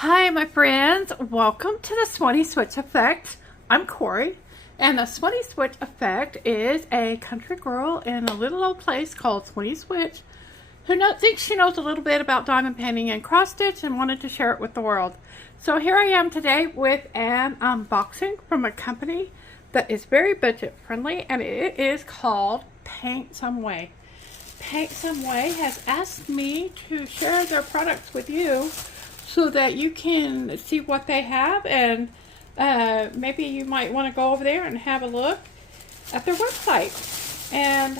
Hi, my friends. Welcome to the Swanee Switch Effect. I'm Cori, and the Swanee Switch Effect is a country girl in a little old place called Swanee Switch who thinks she knows a little bit about diamond painting and cross stitch and wanted to share it with the world. So here I am today with an unboxing from a company that is very budget friendly, and it is called Paintsomeway. Paintsomeway has asked me to share their products with you so that you can see what they have, and maybe you might want to go over there and have a look at their website. And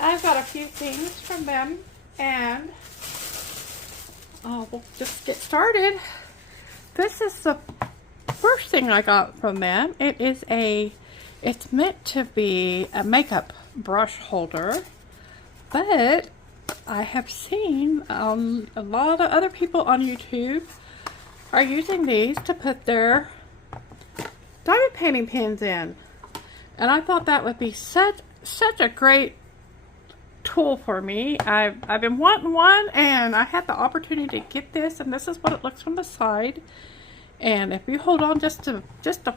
I've got a few things from them, and we'll just get started. This is the first thing I got from them. It's meant to be a makeup brush holder, but I have seen a lot of other people on YouTube are using these to put their diamond painting pins in, and I thought that would be such a great tool for me. I've been wanting one, and I had the opportunity to get this, and this is what it looks from the side. And if you hold on just a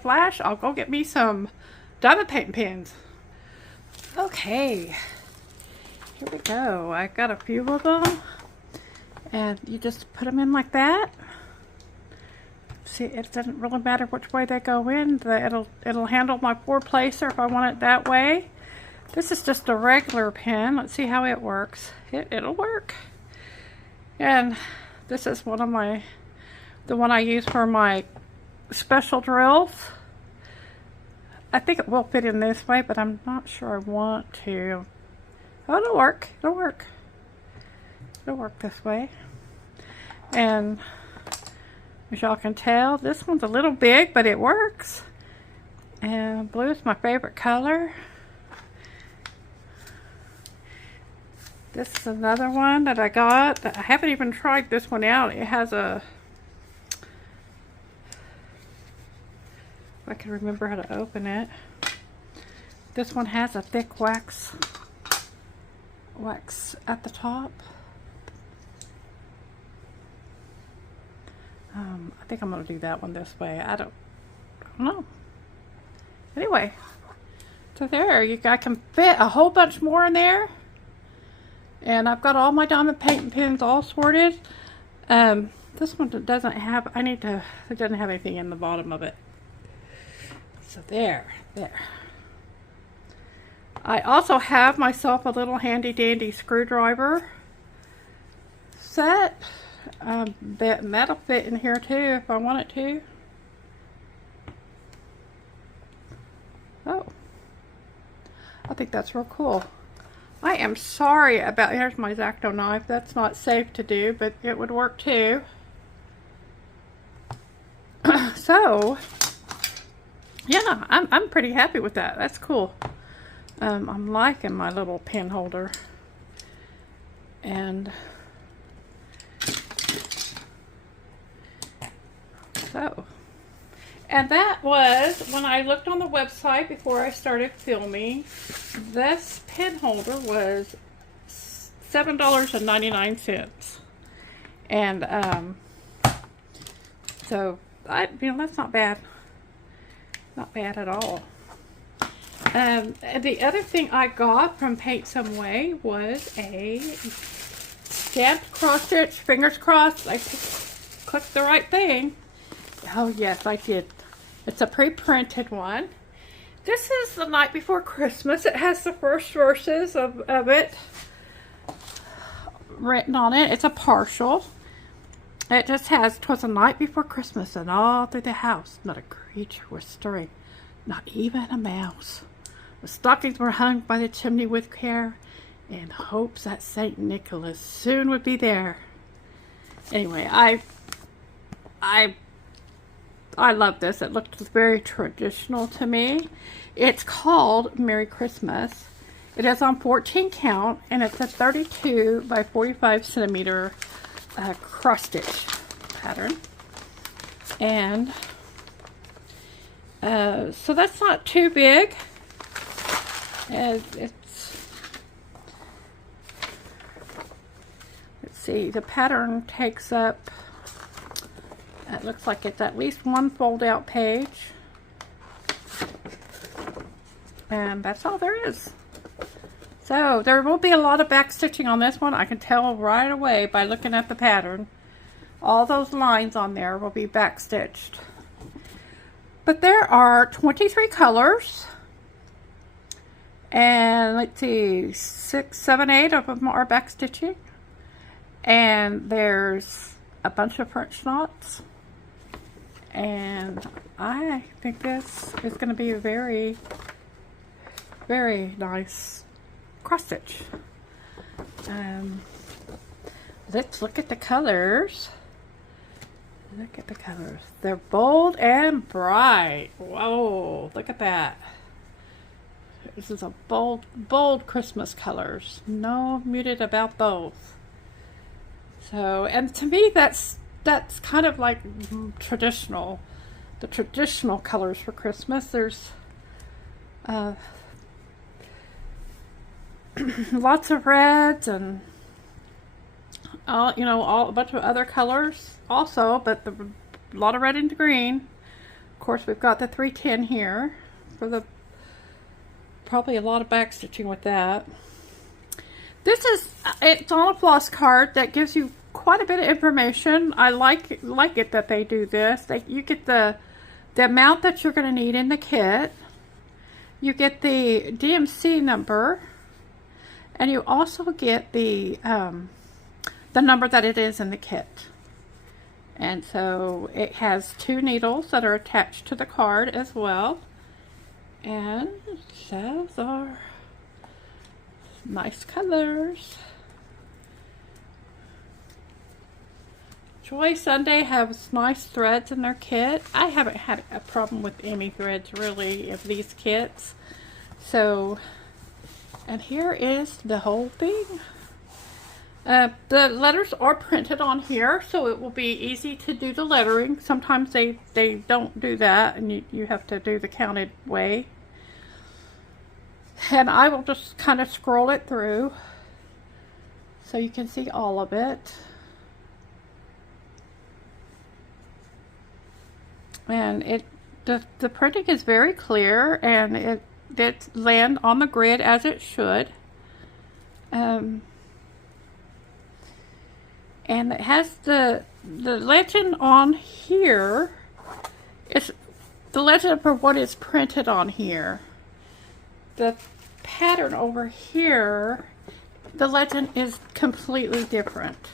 flash, I'll go get me some diamond painting pins. Okay. Here we go. I got a few of them, and you just put them in like that. See, it doesn't really matter which way they go in. It'll handle my four placer if I want it that way. This is just a regular pin. Let's see how it works. It'll work. And this is the one I use for my special drills. I think it will fit in this way, but I'm not sure I want to. Oh, it'll work. It'll work. It'll work this way. And as y'all can tell, this one's a little big, but it works. And blue is my favorite color. This is another one that I got. I haven't even tried this one out. It has a... I can remember how to open it. This one has a thick wax at the top. I think I'm going to do that one this way. I don't know. Anyway, so there, I can fit a whole bunch more in there. And I've got all my diamond painting pins all sorted. This one doesn't have, it doesn't have anything in the bottom of it. So there. I also have myself a little handy dandy screwdriver set. That'll fit in here too if I want it to. Oh, I think that's real cool. I am sorry about, here's my X-Acto knife. That's not safe to do, but it would work too. So, yeah, I'm pretty happy with that. That's cool. I'm liking my little pen holder. And so, and that was, when I looked on the website before I started filming, this pen holder was $7.99. And so that's not bad. Not bad at all. The other thing I got from Paintsomeway was a stamped cross stitch. Fingers crossed I clicked the right thing. Oh yes, I did. It's a pre-printed one. This is The Night Before Christmas. It has the first verses of it written on it. It's a partial. It just has, "'Twas a night before Christmas, and all through the house not a creature was stirring, not even a mouse. The stockings were hung by the chimney with care, in hopes that St. Nicholas soon would be there." Anyway, I love this. It looked very traditional to me. It's called Merry Christmas. It is on 14 count, and it's a 32 by 45 centimeter cross stitch pattern. And so that's not too big. Let's see, the pattern takes up It looks like it's at least one fold out page. And that's all there is. So there will be a lot of back stitching on this one. I can tell right away by looking at the pattern. All those lines on there will be back stitched. But there are 23 colors. And let's see, 6, 7, 8 of them are back stitching. And there's a bunch of French knots. And I think this is going to be a very, very nice cross stitch. Let's look at the colors. Look at the colors. They're bold and bright. Whoa, look at that. This is a bold, bold Christmas colors. No muted about those. So, and to me, that's kind of like traditional. The traditional colors for Christmas. There's lots of reds and a bunch of other colors also, but a lot of red and green. Of course, we've got the 310 here for the probably a lot of back stitching with that. It's on a floss card that gives you quite a bit of information. I like it that they do this. You get the amount that you're going to need in the kit. You get the DMC number, and you also get the number that it is in the kit. And so it has 2 needles that are attached to the card as well. And those are nice colors. Joy Sunday has nice threads in their kit. I haven't had a problem with any threads really of these kits. So, and here is the whole thing. The letters are printed on here, so it will be easy to do the lettering. Sometimes they don't do that, and you have to do the counted way. And I will just kind of scroll it through so you can see all of it. And the printing is very clear, and it lands on the grid as it should. And it has the legend on here. It's the legend for what is printed on here. The pattern over here, the legend is completely different.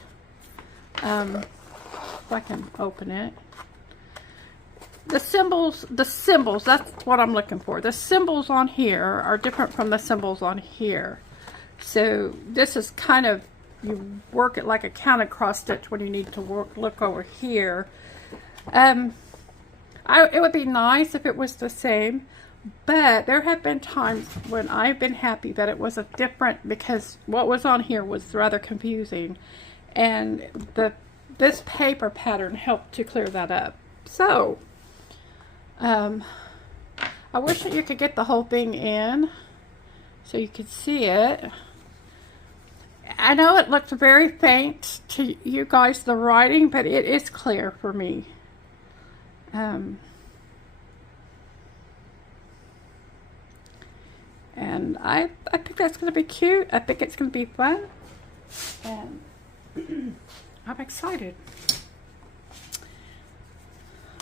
If I can open it. The symbols, that's what I'm looking for. The symbols on here are different from the symbols on here. So this is kind of, you work it like a counted cross stitch when you need to look over here. It would be nice if it was the same, but there have been times when I've been happy that it was a different, because what was on here was rather confusing, and this paper pattern helped to clear that up. So I wish that you could get the whole thing in so you could see it. I know it looks very faint to you guys, the writing, but it is clear for me. And I think that's going to be cute. I think it's going to be fun. And I'm excited.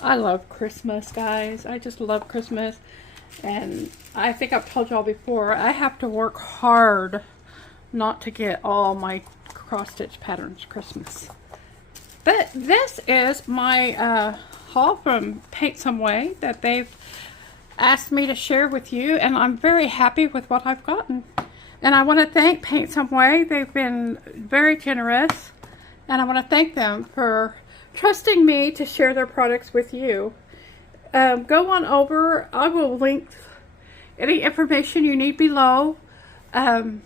I love Christmas, guys. I just love Christmas. And I think I've told y'all before, I have to work hard not to get all my cross stitch patterns Christmas. But this is my haul from Paintsomeway that they've asked me to share with you, and I'm very happy with what I've gotten. And I want to thank Paintsomeway. They've been very generous, and I want to thank them for trusting me to share their products with you. Go on over. I will link any information you need below. When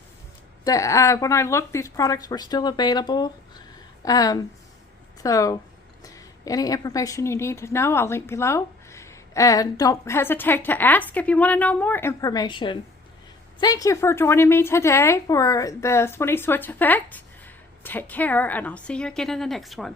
I looked, these products were still available. So any information you need to know, I'll link below. And don't hesitate to ask if you want to know more information. Thank you for joining me today for the Swinny Switch Effect. Take care, and I'll see you again in the next one.